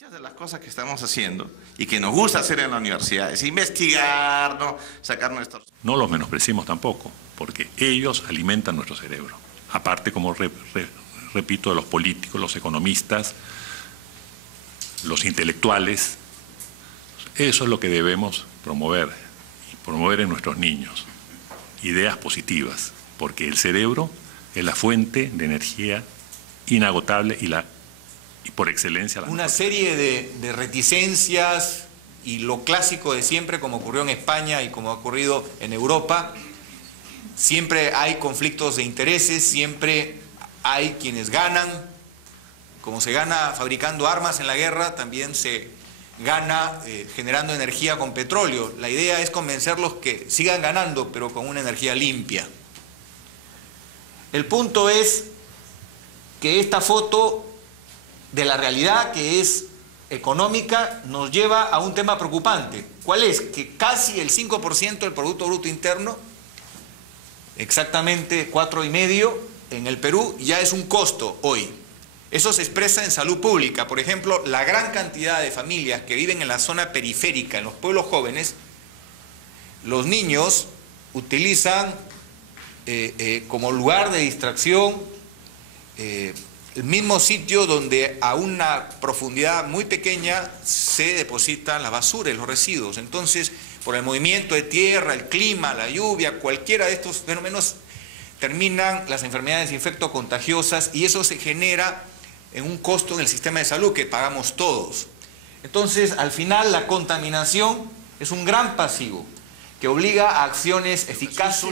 Muchas de las cosas que estamos haciendo y que nos gusta hacer en la universidad es investigar, ¿no? Sacar nuestros... No los menospreciemos tampoco, porque ellos alimentan nuestro cerebro. Aparte, como repito, de los políticos, los economistas, los intelectuales. Eso es lo que debemos promover, y promover en nuestros niños. Ideas positivas, porque el cerebro es la fuente de energía inagotable y por excelencia. Una serie de reticencias y lo clásico de siempre, como ocurrió en España y como ha ocurrido en Europa. Siempre hay conflictos de intereses, siempre hay quienes ganan. Como se gana fabricando armas en la guerra, también se gana generando energía con petróleo. La idea es convencerlos que sigan ganando, pero con una energía limpia. El punto es que esta foto de la realidad, que es económica, nos lleva a un tema preocupante. ¿Cuál es? Que casi el 5% del Producto Bruto Interno, exactamente 4,5% en el Perú, ya es un costo hoy. Eso se expresa en salud pública. Por ejemplo, la gran cantidad de familias que viven en la zona periférica, en los pueblos jóvenes, los niños utilizan como lugar de distracción el mismo sitio donde a una profundidad muy pequeña se depositan las basuras, los residuos. Entonces, por el movimiento de tierra, el clima, la lluvia, cualquiera de estos fenómenos, terminan las enfermedades infectocontagiosas y eso se genera en un costo en el sistema de salud que pagamos todos. Entonces, al final, la contaminación es un gran pasivo que obliga a acciones eficaces.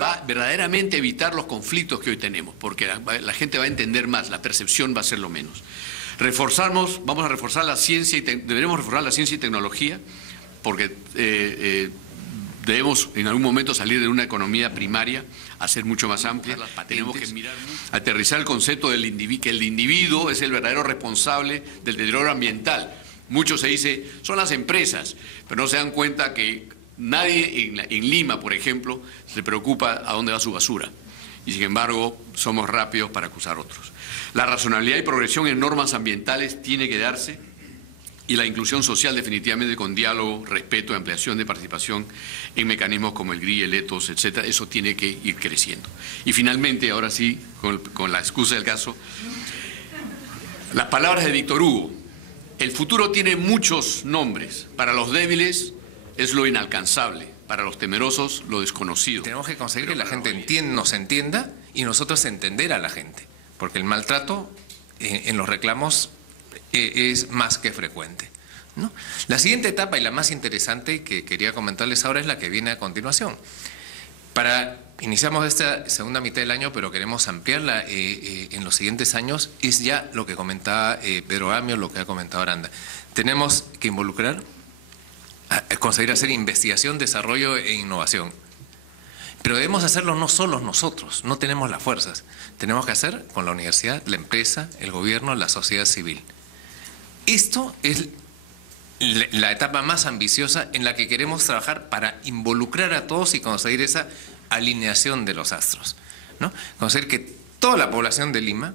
Va verdaderamente a evitar los conflictos que hoy tenemos, porque la gente va a entender más, la percepción va a ser lo menos. Vamos a reforzar la ciencia, deberemos reforzar la ciencia y tecnología, porque debemos en algún momento salir de una economía primaria a ser mucho más amplia. Tenemos que aterrizar el concepto que el individuo es el verdadero responsable del deterioro ambiental. Mucho se dice, son las empresas, pero no se dan cuenta que nadie en Lima, por ejemplo, se preocupa a dónde va su basura. Y sin embargo, somos rápidos para acusar a otros. La razonabilidad y progresión en normas ambientales tiene que darse, y la inclusión social definitivamente con diálogo, respeto, ampliación de participación en mecanismos como el GRI, el ETOS, etcétera. Eso tiene que ir creciendo. Y finalmente, ahora sí, con la excusa del caso, las palabras de Víctor Hugo. El futuro tiene muchos nombres. Para los débiles es lo inalcanzable, para los temerosos lo desconocido. Tenemos que conseguir que la gente nos entienda y nosotros entender a la gente, porque el maltrato en los reclamos es más que frecuente, ¿no? La siguiente etapa y la más interesante que quería comentarles ahora es la que viene a continuación. Iniciamos esta segunda mitad del año, pero queremos ampliarla en los siguientes años. Es ya lo que comentaba Pedro Gamio, lo que ha comentado Aranda. Tenemos que involucrar, conseguir hacer investigación, desarrollo e innovación. Pero debemos hacerlo no solos nosotros, no tenemos las fuerzas. Tenemos que hacer con la universidad, la empresa, el gobierno, la sociedad civil. Esto es la etapa más ambiciosa en la que queremos trabajar para involucrar a todos y conseguir esa alineación de los astros, ¿no? Conseguir que toda la población de Lima,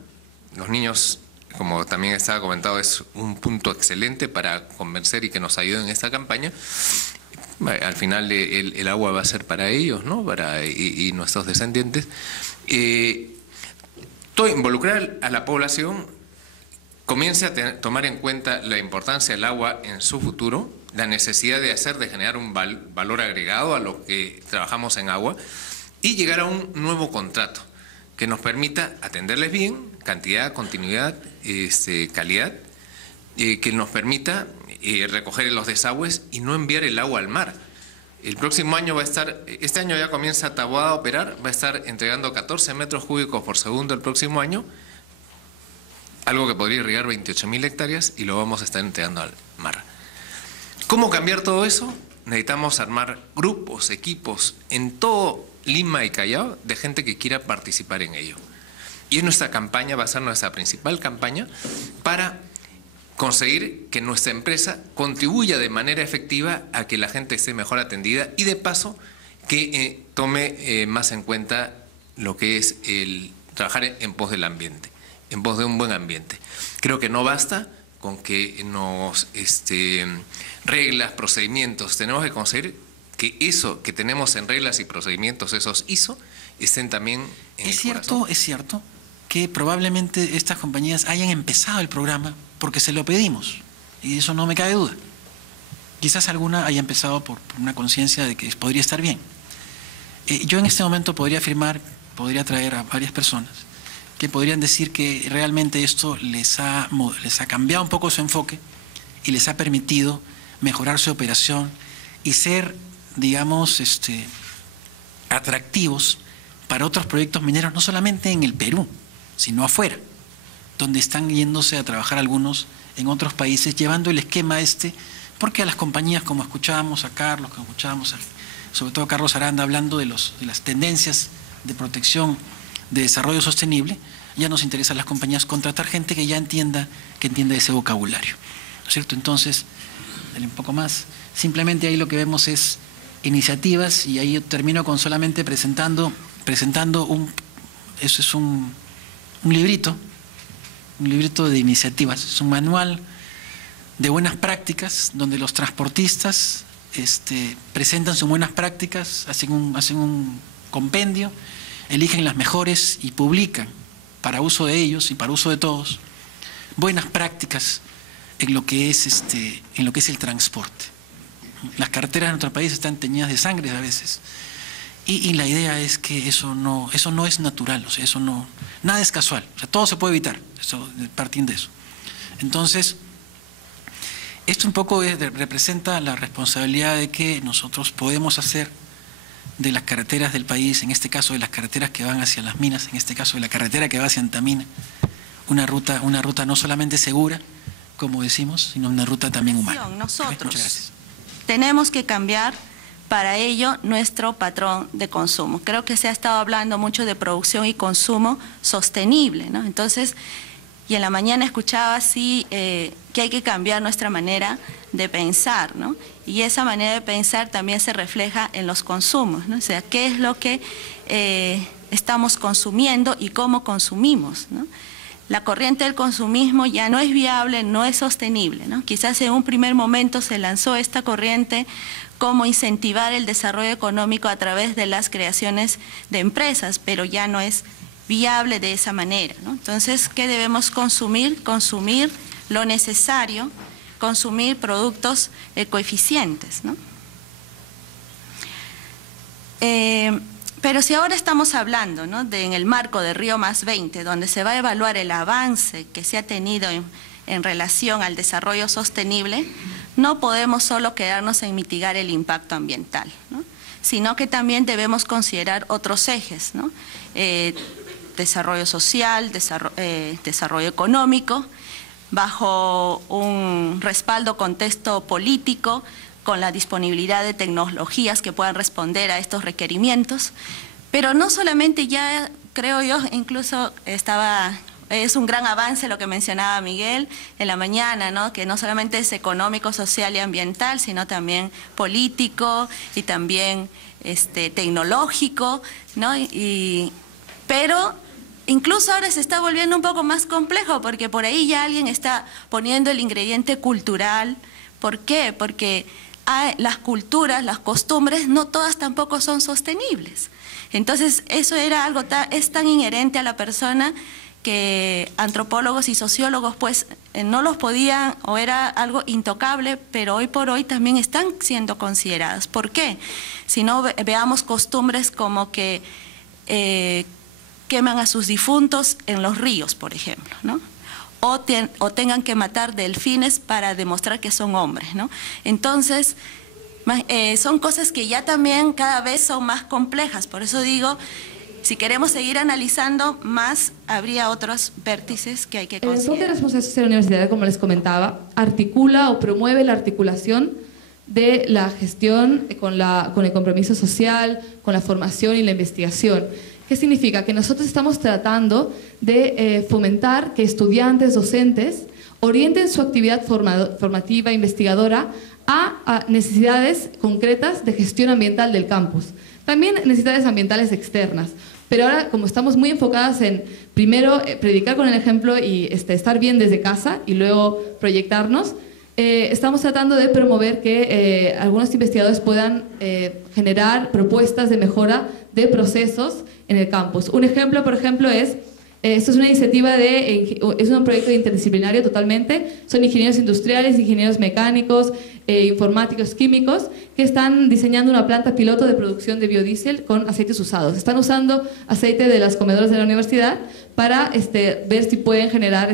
los niños, como también estaba comentado, es un punto excelente para convencer y que nos ayuden en esta campaña. Al final el agua va a ser para ellos, ¿no? Y nuestros descendientes. Todo involucrar a la población comience a tomar en cuenta la importancia del agua en su futuro, la necesidad de generar un valor agregado a lo que trabajamos en agua y llegar a un nuevo contrato que nos permita atenderles bien, cantidad, continuidad, calidad, que nos permita recoger los desagües y no enviar el agua al mar. El próximo año va a estar, este año ya comienza Taboada a operar, va a estar entregando 14 metros cúbicos por segundo el próximo año, algo que podría irrigar 28.000 hectáreas y lo vamos a estar entregando al mar. ¿Cómo cambiar todo eso? Necesitamos armar grupos, equipos en todo Lima y Callao de gente que quiera participar en ello. Y es nuestra campaña, va a ser nuestra principal campaña para conseguir que nuestra empresa contribuya de manera efectiva a que la gente esté mejor atendida y de paso que tome más en cuenta lo que es el trabajar en pos del ambiente, en pos de un buen ambiente. Creo que no basta con que reglas, procedimientos, tenemos que conseguir que eso que tenemos en reglas y procedimientos, esos ISO, estén también en el corazón. Es cierto que probablemente estas compañías hayan empezado el programa porque se lo pedimos, y eso no me cabe duda. Quizás alguna haya empezado por una conciencia de que podría estar bien. Yo en este momento podría afirmar, podría traer a varias personas que podrían decir que realmente esto les ha cambiado un poco su enfoque y les ha permitido mejorar su operación y ser, digamos, atractivos para otros proyectos mineros, no solamente en el Perú, sino afuera, donde están yéndose a trabajar algunos en otros países, llevando el esquema porque a las compañías, como escuchábamos a Carlos, como escuchábamos sobre todo a Carlos Aranda hablando de las tendencias de protección, de desarrollo sostenible, ya nos interesa a las compañías contratar gente que ya entienda ese vocabulario, ¿no es cierto? Entonces, un poco más, simplemente ahí lo que vemos es iniciativas, y ahí yo termino con solamente presentando eso es un librito de iniciativas, es un manual de buenas prácticas donde los transportistas presentan sus buenas prácticas, hacen un compendio, eligen las mejores y publican para uso de ellos y para uso de todos buenas prácticas en lo que es el transporte. Las carreteras en nuestro país están teñidas de sangre a veces, y la idea es que eso no es natural, o sea, nada es casual, o sea, todo se puede evitar, partiendo de eso. Entonces, esto un poco representa la responsabilidad de que nosotros podemos hacer de las carreteras del país, en este caso de las carreteras que van hacia las minas, en este caso de la carretera que va hacia Antamina, una ruta no solamente segura, como decimos, sino una ruta también humana. Nosotros tenemos que cambiar para ello nuestro patrón de consumo. Creo que se ha estado hablando mucho de producción y consumo sostenible, ¿no? Entonces, y en la mañana escuchaba así que hay que cambiar nuestra manera de pensar, ¿no? Y esa manera de pensar también se refleja en los consumos, ¿no? O sea, qué es lo que estamos consumiendo y cómo consumimos, ¿no? La corriente del consumismo ya no es viable, no es sostenible, ¿no? Quizás en un primer momento se lanzó esta corriente como incentivar el desarrollo económico a través de las creaciones de empresas, pero ya no es viable de esa manera, ¿no? Entonces, ¿qué debemos consumir? Consumir lo necesario, consumir productos ecoeficientes, ¿no? Pero si ahora estamos hablando, ¿no?, en el marco de Río +20, donde se va a evaluar el avance que se ha tenido en relación al desarrollo sostenible, no podemos solo quedarnos en mitigar el impacto ambiental, ¿no?, sino que también debemos considerar otros ejes, ¿no? Desarrollo social, desarrollo económico, bajo un respaldo contexto político, con la disponibilidad de tecnologías que puedan responder a estos requerimientos. Pero no solamente, ya creo yo, incluso es un gran avance lo que mencionaba Miguel en la mañana, ¿no?, que no solamente es económico, social y ambiental, sino también político y también tecnológico, ¿no? Pero incluso ahora se está volviendo un poco más complejo, porque por ahí ya alguien está poniendo el ingrediente cultural. ¿Por qué? Porque las culturas, las costumbres, no todas tampoco son sostenibles. Entonces, eso era algo es tan inherente a la persona que antropólogos y sociólogos pues no los podían, o era algo intocable, pero hoy por hoy también están siendo consideradas. ¿Por qué? Si no, veamos costumbres como que queman a sus difuntos en los ríos, por ejemplo, ¿no? O tengan que matar delfines para demostrar que son hombres, ¿no? Entonces, son cosas que ya también cada vez son más complejas. Por eso digo, si queremos seguir analizando más, habría otros vértices que hay que considerar. El enfoque de responsabilidad social universitaria, como les comentaba, articula o promueve la articulación de la gestión con el compromiso social, con la formación y la investigación. ¿Qué significa? Que nosotros estamos tratando de fomentar que estudiantes, docentes, orienten su actividad formativa, investigadora, a necesidades concretas de gestión ambiental del campus. También necesidades ambientales externas. Pero ahora, como estamos muy enfocadas en, primero, predicar con el ejemplo y estar bien desde casa y luego proyectarnos, estamos tratando de promover que algunos investigadores puedan generar propuestas de mejora de procesos en el campus. Un ejemplo, por ejemplo, esto es una iniciativa es un proyecto interdisciplinario totalmente. Son ingenieros industriales, ingenieros mecánicos, informáticos, químicos, que están diseñando una planta piloto de producción de biodiesel con aceites usados. Están usando aceite de las comedoras de la universidad para ver si pueden generar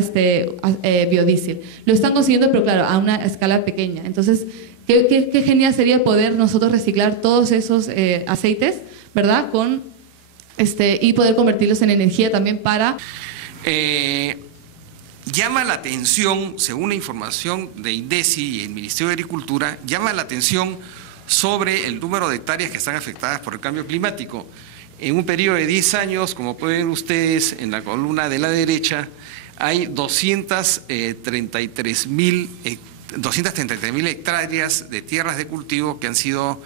biodiesel. Lo están consiguiendo, pero claro, a una escala pequeña. Entonces, qué genial sería poder nosotros reciclar todos esos aceites, ¿verdad? Y poder convertirlos en energía también para... Llama la atención, según la información de INDECI y el Ministerio de Agricultura, llama la atención sobre el número de hectáreas que están afectadas por el cambio climático. En un periodo de 10 años, como pueden ver ustedes en la columna de la derecha, hay 233.000 hectáreas de tierras de cultivo que han sido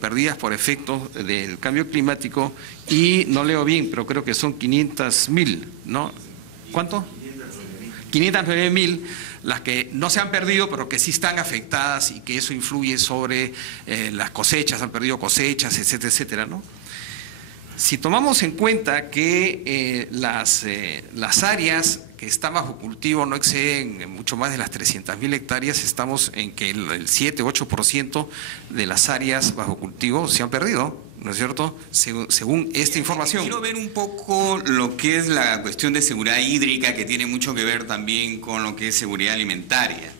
perdidas por efectos del cambio climático, y no leo bien, pero creo que son 500.000, ¿no? ¿Cuánto? 509.000 las que no se han perdido, pero que sí están afectadas, y que eso influye sobre las cosechas, han perdido cosechas, etcétera, etcétera, ¿no? Si tomamos en cuenta que las áreas que están bajo cultivo no exceden mucho más de las 300.000 hectáreas, estamos en que el 7-8% de las áreas bajo cultivo se han perdido, ¿no es cierto?, según esta información. Quiero ver un poco lo que es la cuestión de seguridad hídrica, que tiene mucho que ver también con lo que es seguridad alimentaria.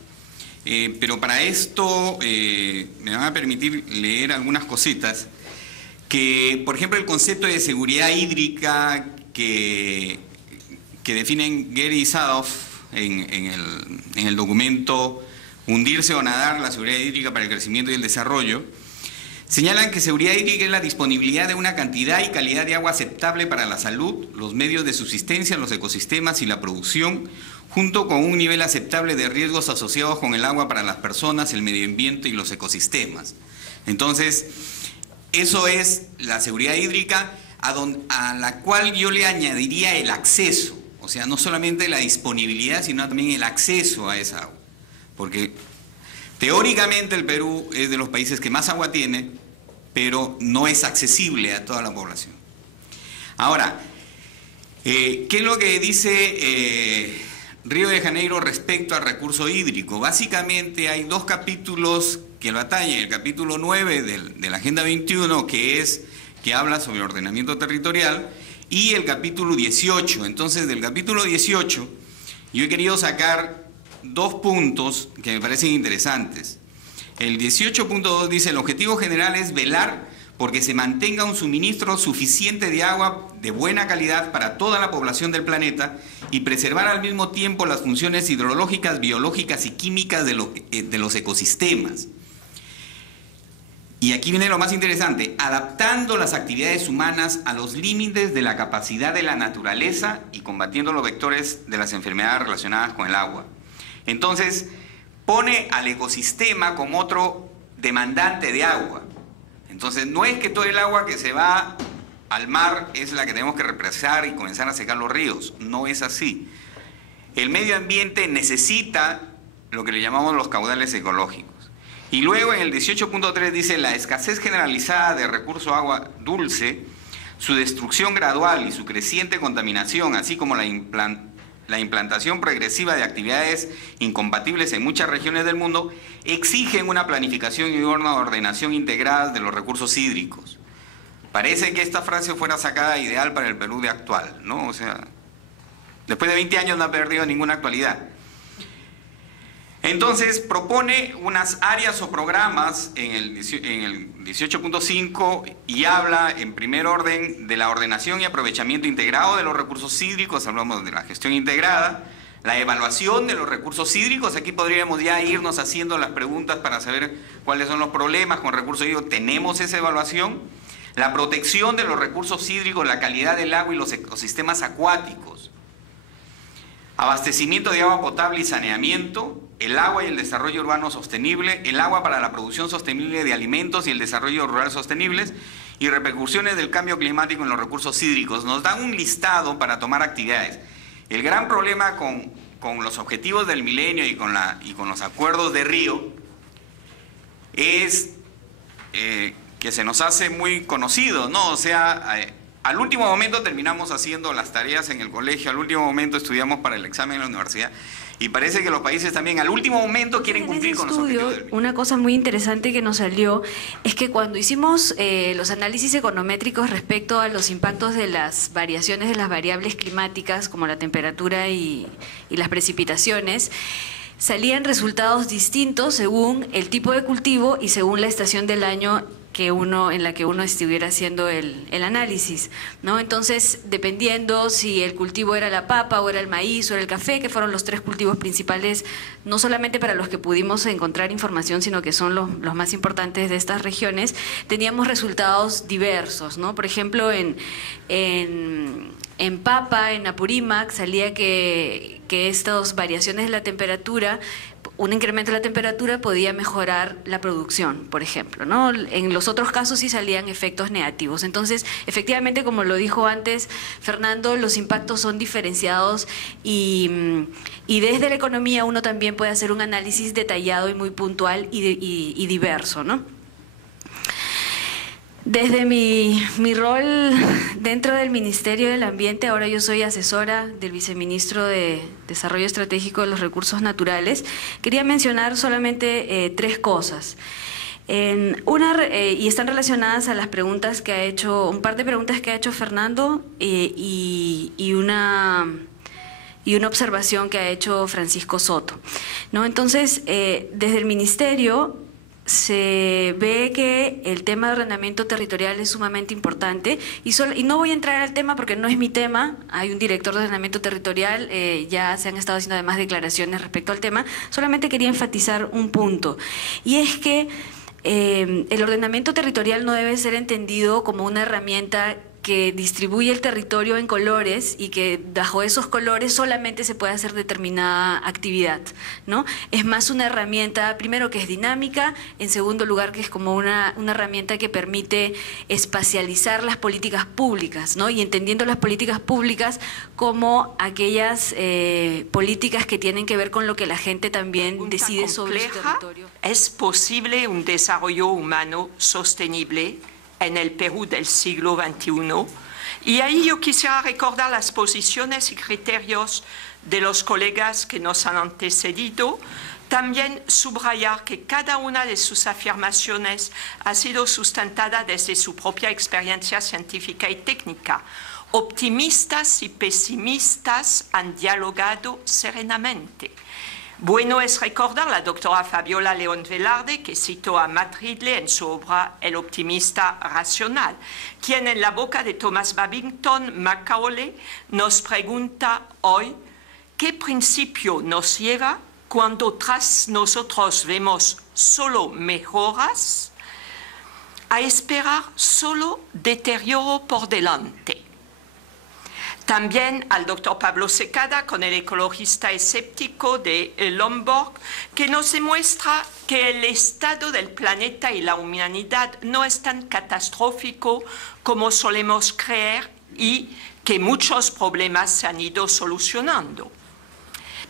Pero para esto me van a permitir leer algunas cositas que, por ejemplo, el concepto de seguridad hídrica que definen Gary y Sadoff en el documento Hundirse o nadar, la seguridad hídrica para el crecimiento y el desarrollo, señalan que seguridad hídrica es la disponibilidad de una cantidad y calidad de agua aceptable para la salud, los medios de subsistencia, los ecosistemas y la producción, junto con un nivel aceptable de riesgos asociados con el agua para las personas, el medio ambiente y los ecosistemas. Entonces, eso es la seguridad hídrica, a la cual yo le añadiría el acceso, o sea, no solamente la disponibilidad, sino también el acceso a esa agua. Porque teóricamente el Perú es de los países que más agua tiene, pero no es accesible a toda la población. Ahora, ¿qué es lo que dice Río de Janeiro respecto al recurso hídrico? Básicamente hay dos capítulos que lo atañen. El capítulo 9 de la Agenda 21, que habla sobre ordenamiento territorial, y el capítulo 18. Entonces, del capítulo 18, yo he querido sacar dos puntos que me parecen interesantes. El 18.2 dice: el objetivo general es velar porque se mantenga un suministro suficiente de agua de buena calidad para toda la población del planeta y preservar al mismo tiempo las funciones hidrológicas, biológicas y químicas de los ecosistemas. Y aquí viene lo más interesante: adaptando las actividades humanas a los límites de la capacidad de la naturaleza y combatiendo los vectores de las enfermedades relacionadas con el agua. Entonces, pone al ecosistema como otro demandante de agua. Entonces, no es que todo el agua que se va al mar es la que tenemos que represar y comenzar a secar los ríos. No es así. El medio ambiente necesita lo que le llamamos los caudales ecológicos. Y luego en el 18.3 dice: la escasez generalizada de recurso agua dulce, su destrucción gradual y su creciente contaminación, así como la implantación progresiva de actividades incompatibles en muchas regiones del mundo, exigen una planificación y una ordenación integrada de los recursos hídricos. Parece que esta frase fuera sacada ideal para el Perú de actual, ¿no? O sea, después de 20 años no ha perdido ninguna actualidad. Entonces propone unas áreas o programas en el 18.5 y habla en primer orden de la ordenación y aprovechamiento integrado de los recursos hídricos. Hablamos de la gestión integrada, la evaluación de los recursos hídricos. Aquí podríamos ya irnos haciendo las preguntas para saber cuáles son los problemas con recursos hídricos. Tenemos esa evaluación. La protección de los recursos hídricos, la calidad del agua y los ecosistemas acuáticos. Abastecimiento de agua potable y saneamiento, el agua y el desarrollo urbano sostenible, el agua para la producción sostenible de alimentos y el desarrollo rural sostenibles, y repercusiones del cambio climático en los recursos hídricos. Nos dan un listado para tomar actividades. El gran problema con los objetivos del milenio y con los acuerdos de Río es que se nos hace muy conocido, ¿no? O sea, al último momento terminamos haciendo las tareas en el colegio, al último momento estudiamos para el examen en la universidad, y parece que los países también al último momento quieren cumplir con los objetivos del milenio. Una cosa muy interesante que nos salió es que cuando hicimos los análisis econométricos respecto a los impactos de las variaciones de las variables climáticas, como la temperatura y las precipitaciones, salían resultados distintos según el tipo de cultivo y según la estación del año en la que uno estuviera haciendo el análisis, ¿no? Entonces, dependiendo si el cultivo era la papa o era el maíz o era el café, que fueron los tres cultivos principales, no solamente para los que pudimos encontrar información, sino que son los más importantes de estas regiones, teníamos resultados diversos, ¿no? Por ejemplo, en papa, en Apurímac, salía que estas variaciones de la temperatura, un incremento de la temperatura podía mejorar la producción, por ejemplo, ¿no? En los otros casos sí salían efectos negativos. Entonces, efectivamente, como lo dijo antes Fernando, los impactos son diferenciados y desde la economía uno también puede hacer un análisis detallado y muy puntual y diverso, ¿no? Desde mi rol dentro del Ministerio del Ambiente, ahora yo soy asesora del Viceministro de Desarrollo Estratégico de los Recursos Naturales, quería mencionar solamente tres cosas. Y están relacionadas a las preguntas que ha hecho, un par de preguntas que ha hecho Fernando y una observación que ha hecho Francisco Soto, ¿no? Entonces, desde el Ministerio se ve que el tema de ordenamiento territorial es sumamente importante y no voy a entrar al tema porque no es mi tema, hay un director de ordenamiento territorial, ya se han estado haciendo además declaraciones respecto al tema, solamente quería enfatizar un punto, y es que el ordenamiento territorial no debe ser entendido como una herramienta que distribuye el territorio en colores y que bajo esos colores solamente se puede hacer determinada actividad, ¿no? Es más una herramienta, primero, que es dinámica, en segundo lugar, que es como una herramienta que permite espacializar las políticas públicas, ¿no? Y entendiendo las políticas públicas como aquellas políticas que tienen que ver con lo que la gente también decide sobre su territorio. ¿Es posible un desarrollo humano sostenible en el Perú del siglo XXI? Y ahí yo quisiera recordar las posiciones y criterios de los colegas que nos han antecedido, también subrayar que cada una de sus afirmaciones ha sido sustentada desde su propia experiencia científica y técnica. Optimistas y pesimistas han dialogado serenamente. Bueno es recordar la doctora Fabiola León Velarde, que citó a Matt Ridley en su obra El optimista racional, quien en la boca de Thomas Babington Macaulay nos pregunta hoy ¿qué principio nos lleva cuando tras nosotros vemos solo mejoras a esperar solo deterioro por delante? También al doctor Pablo Secada, con el ecologista escéptico de Lombok, que nos demuestra que el estado del planeta y la humanidad no es tan catastrófico como solemos creer y que muchos problemas se han ido solucionando.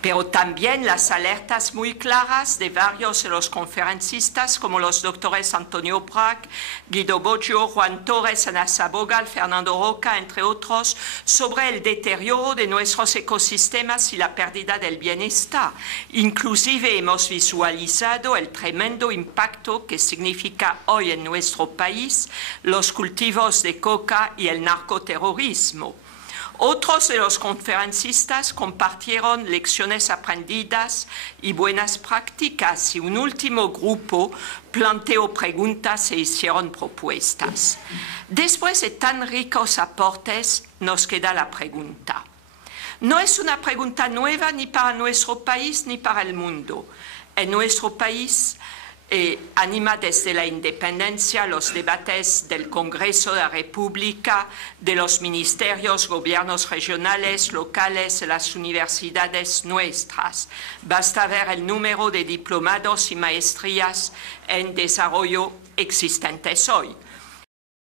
Pero también las alertas muy claras de varios de los conferencistas, como los doctores Antonio Prat, Guido Boggio, Juan Torres, Ana Sabogal, Fernando Roca, entre otros, sobre el deterioro de nuestros ecosistemas y la pérdida del bienestar. Inclusive hemos visualizado el tremendo impacto que significa hoy en nuestro país los cultivos de coca y el narcoterrorismo. Otros de los conferencistas compartieron lecciones aprendidas y buenas prácticas y un último grupo planteó preguntas e hicieron propuestas. Después de tan ricos aportes, nos queda la pregunta. No es una pregunta nueva ni para nuestro país ni para el mundo. En nuestro país anima desde la independencia los debates del Congreso de la República, de los ministerios, gobiernos regionales, locales, de las universidades nuestras. Basta ver el número de diplomados y maestrías en desarrollo existentes hoy.